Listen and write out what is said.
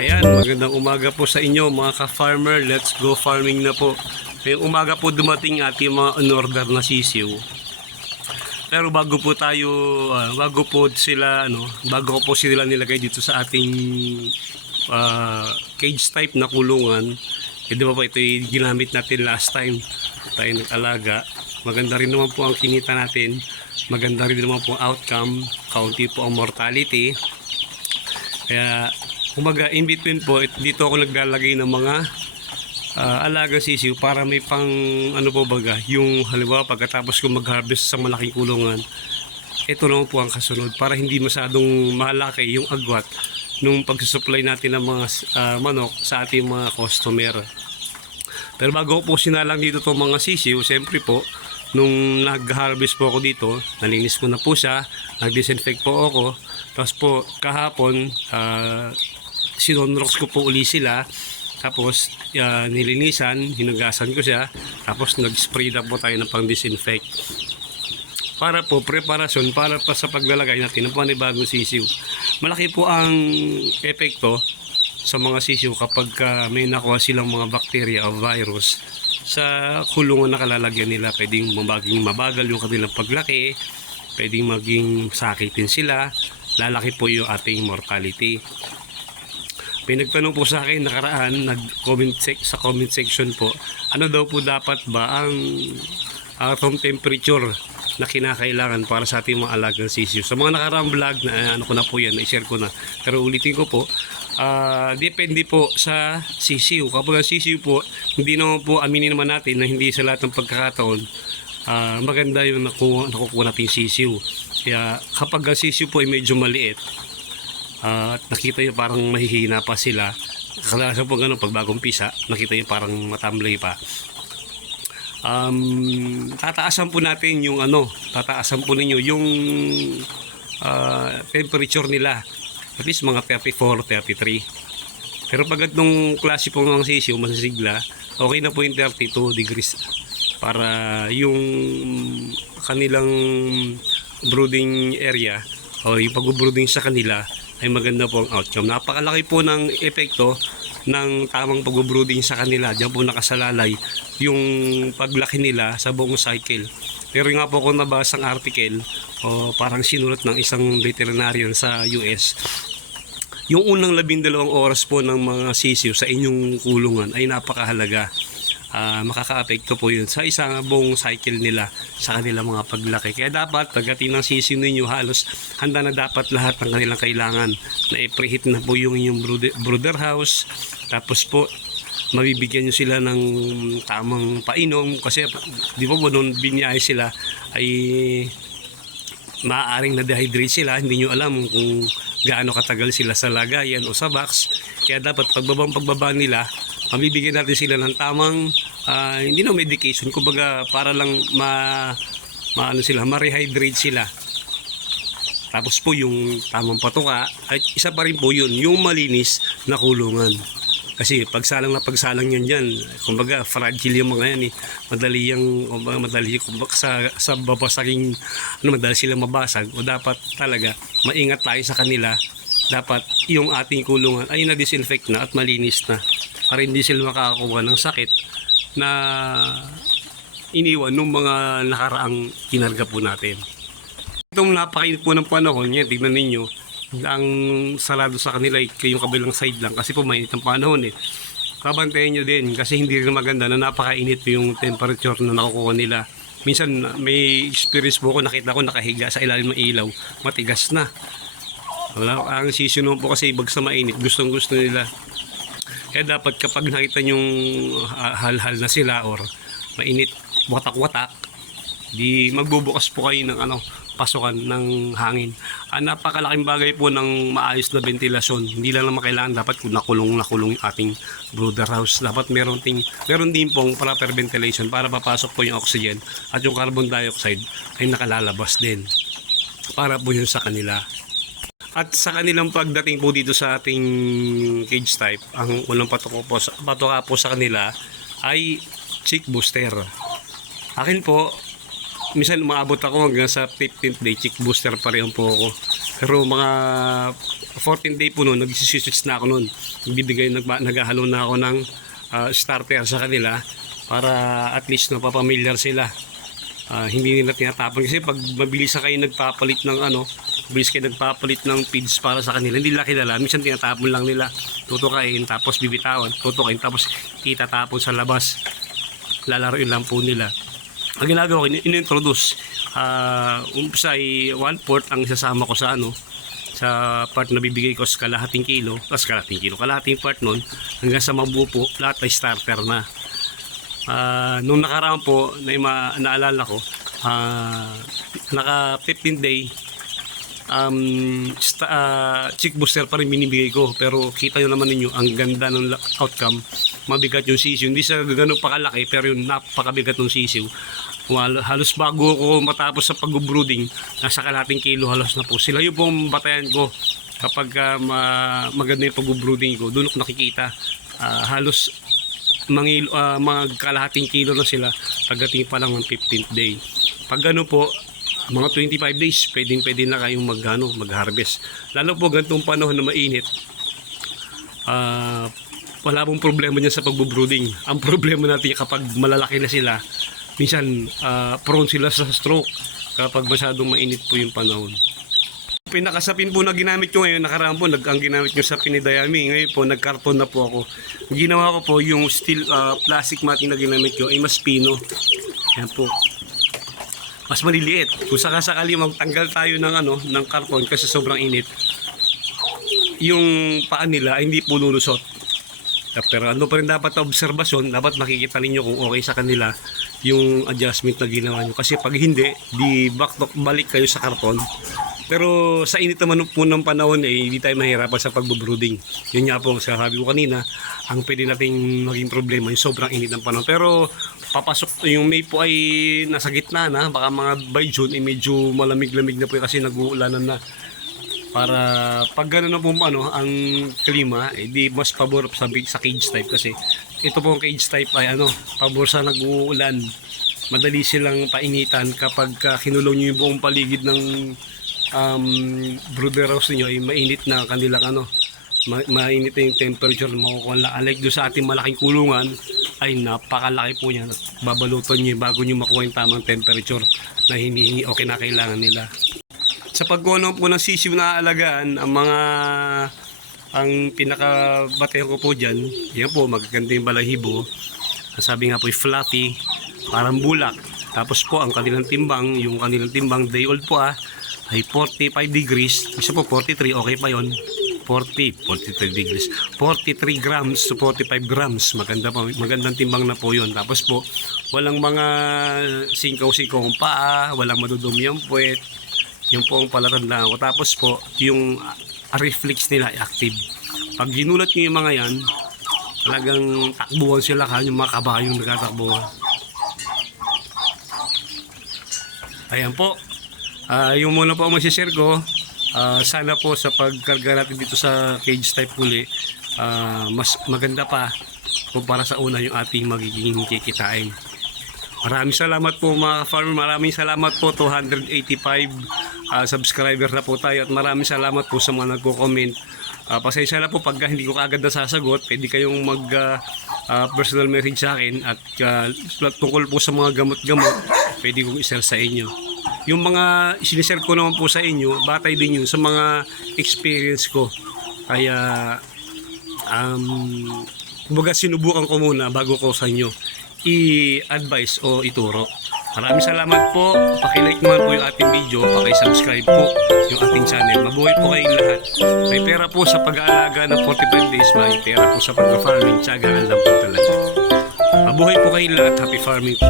Ayan, magandang umaga po sa inyo mga ka-farmer. Let's go farming na po. Ngayong umaga po dumating ating mga on-order na sisiw. Pero bago po tayo, bago po sila, bago ko po sila nilagay dito sa ating cage type na kulungan. Di ba po ito yung ginamit natin last time tayo nag-alaga. Maganda rin naman po ang kinita natin. Maganda rin naman po ang outcome. Kaunti po ang mortality. Kaya kumbaga in between po dito ako naglalagay ng mga alaga sisiw para may pang po baga yung halimbawa pagkatapos ko mag-harvest sa malaking kulungan, ito naman po ang kasunod para hindi masyadong malaki yung agwat nung pagsusupply natin ng mga manok sa ating mga customer. Pero bago ko po sinalang dito itong mga sisiw, siyempre po nung nag-harvest po ako dito, nalinis ko na po siya, nag-disinfect po ako. Tapos po kahapon sinonrox ko po uli sila, tapos nilinisan, hinugasan ko siya, tapos nag-spray na po tayo ng pang-disinfect para po preparasyon para pa sa paglalagay natin ng panibagong sisiw. Malaki po ang epekto sa mga sisiw kapag may nakuha silang mga bacteria o virus sa kulungan na kalalagyan nila. Pwedeng maging mabagal yung kanilang paglaki, pwedeng maging sakitin sila, lalaki po yung ating mortality. May nagtanong po sa akin nakaraan, sa comment section po, ano daw po dapat ba ang room temperature na kinakailangan para sa ating mga alagang sisiw. Sa mga nakaraang vlog na ko na po yan, na-share ko na. Pero ulitin ko po, depende po sa sisiw. Kapag ang sisiw po, hindi naman po aminin naman natin na hindi sa lahat ng pagkakataon maganda yung nakukuha natin sisiw. Kaya kapag ang sisiw po ay medyo maliit, at nakita nyo parang mahihina pa sila, kadalasan po gano'n pag bagong pisa, nakita nyo parang matamlay pa, tataasan po natin yung tataasan po ninyo yung temperature nila, at least mga 34, 33. Pero pag nung klase po ng sisiw masisigla, okay na po yung 32 degrees para yung kanilang brooding area o yung pag-brooding sa kanila ay maganda po ang outcome. Napakalaki po ng epekto ng tamang pag-brooding sa kanila. Diyan po nakasalalay yung paglaki nila sa buong cycle. Pero nga po kung nabasa ang article o parang sinulat ng isang veterinarian sa US, yung unang 12 oras po ng mga sisiw sa inyong kulungan ay napakahalaga. Makaka-apekto po yun sa isang buong cycle nila sa kanilang mga paglaki. Kaya dapat pagdating ng sisiw ninyo, halos handa na dapat lahat ng kanilang kailangan. Na i-preheat na po yung inyong brooder house. Tapos po mabibigyan nyo sila ng tamang painom kasi di ba po nung binyahe sila ay maaaring na-dehydrate sila, hindi nyo alam kung gaano katagal sila sa lagayan o sa box. Kaya dapat pagbaba nila, mabibigyan natin sila ng tamang hindi na medication, kumbaga para lang ma-rehydrate sila. Tapos po yung tamang patuka, at isa pa rin po yun, yung malinis na kulungan. Kasi pagsalang na pagsalang yan dyan, kumbaga fragile yung mga yan eh. Madali kumbaga sa babasaging, madali sila mabasag. O dapat talaga maingat tayo sa kanila. Dapat yung ating kulungan ay na-disinfect na at malinis na para hindi sila makakakuha ng sakit na iniwan ng mga nakaraang kinarga po natin. Itong napakainit po ng panahon niya, tignan ninyo, ang sarado sa kanila ay yung kabilang side lang kasi po mainit ang panahon eh. Kabantayan nyo din kasi hindi rin maganda na napakainit yung temperature na nakukuha nila. Minsan may experience po ako, nakita ko nakahiga sa ilalim ng ilaw, matigas na. Ang sisiw po kasi ibag sa mainit, gustong gusto nila. Kaya dapat kapag nakita nyong hal-hal na sila or mainit, watak-watak, di magbubukas po kayo ng pasukan ng hangin. Napakalaking bagay po ng maayos na ventilasyon. Hindi lang naman kailangan dapat nakulong yung ating brooder house. Dapat meron din pong proper ventilation para papasok po yung oxygen at yung carbon dioxide ay nakalalabas din para po yun sa kanila. At sa kanilang pagdating po dito sa ating cage type, ang unang patuka po sa kanila ay chick booster. Akin po, minsan umaabot ako hanggang sa 15th day, chick booster pa rin po ako. Pero mga 14th day po noon, nag-switch na ako noon. Naghahalo na ako ng starter sa kanila para at least napapamilyar sila. Hindi nila tinatapon kasi pag mabilis na kayo nagpapalit ng mabilis kayo nagpapalit ng feeds para sa kanila, hindi nila kilala, minsan tinatapon lang nila, tutukain tapos bibitawan, tutukain tapos itatapon sa labas, lalaroin lang po nila. Ang ginagawa ko, in-introduce umpisa ay 1/4 ang isasama ko sa sa part na bibigay ko sa kalahating part nun hanggang sa mabuo po lahat ay starter na. Nung nakaraan po naalala ko, naka 15 day chick booster pa rin binibigay ko, pero kita nyo naman ninyo ang ganda ng outcome. Mabigat yung sisiw, hindi siya gano'n pakalaki pero yung napakabigat ng sisiw. Halos bago ako matapos sa pag-brooding, nasa kalating kilo halos na po. Sila yung pong batayan ko kapag maganda yung pag-brooding ko. Doon ako nakikita halos mga kalahating kilo na sila pagdating pa lang ng 15th day. Pag gano'n po, mga 25 days, pwede na kayong mag-harvest. Lalo po ganitong panahon na mainit, wala pong problema niya sa pag-brooding. Ang problema natin kapag malalaki na sila, minsan prone sila sa stroke kapag masyadong mainit po yung panahon. Pinakasapin po na ginamit ko ngayon, nakaraan po ang ginamit nyo sa pinidayami. Ngayon po nagkarton na po ako. Ginawa ko po yung steel plastic matting na ginamit ko ay mas pino. Yan po, mas maliliit. Kung sakasakali magtanggal tayo ng karton kasi sobrang init, yung paa nila ay hindi po lulusot. Pero pa rin dapat na obserbasyon, dapat makikita ninyo kung okay sa kanila yung adjustment na ginawa nyo. Kasi pag hindi, balik kayo sa karton. Pero sa init naman po ng panahon hindi tayo mahirapan sa pag-brooding. Yun nga po, sabi ko kanina, ang pwede nating maging problema yung sobrang init ng panahon. Pero papasok yung May po ay nasa gitna na, baka mga by June medyo malamig-lamig na po kasi nag-uulanan na. Para pag gano'n na po ang klima, di mas pabor sa cage type kasi ito po ang cage type ay pabor sa nag-uulan. Madali silang painitan kapag kinulong nyo yung buong paligid ng brooder house niyo ay mainit na kanilang mainit na yung temperature makukuha. Unlike doon sa ating malaking kulungan ay napakalaki po niya at babalutan niyo bago niyo makuha yung tamang temperature na hinihingi o kinakailangan nila. Sa pagkuha po ng sisiw na aalagaan, ang pinakabatay ko po dyan, yan po, magaganda yung balahibo. Sabi nga po, fluffy, parang bulak. Tapos po, ang kanilang timbang, day old po ay 45 degrees. Isa po, 43, okay pa yon. 43 degrees. 43 grams to 45 grams. Magandang timbang na po yon. Tapos po, walang mga singkaw-singkaw ang paa, walang madudumi ang puwet. Yung po ang palatandaan ko. Tapos po, yung reflex nila ay active. Pag ginulat nyo yung mga yan, talagang takbuhan sila yung mga kabayong nagtatakbuhan. Ayan po. Yung muna po ang masishare ko. Sana po sa pagkarga natin dito sa cage type huli, mas maganda pa kumpara sa una yung ating magiging kikitain. Maraming salamat po mga farmer, maraming salamat po, 285 subscriber na po tayo, at maraming salamat po sa mga nagko-comment. Pasensya na po pag hindi ko kaagad nasasagot, pwede kayong mag personal message sa akin, at tungkol po sa mga gamot-gamot, pwede kong i-share sa inyo. Yung mga sinishare ko naman po sa inyo, batay din yun sa mga experience ko. Kaya kumbaga sinubukan ko muna bago ko sa inyo i-advise o ituro. Maraming salamat po. Paki-like naman po yung ating video, paki-subscribe po yung ating channel. Mabuhay po kayong lahat. May pera po sa pag-aalaga ng 45 days, may pera po sa pag-farming. Tiyagaan lang po talaga. Mabuhay po kayong lahat. Happy farming po.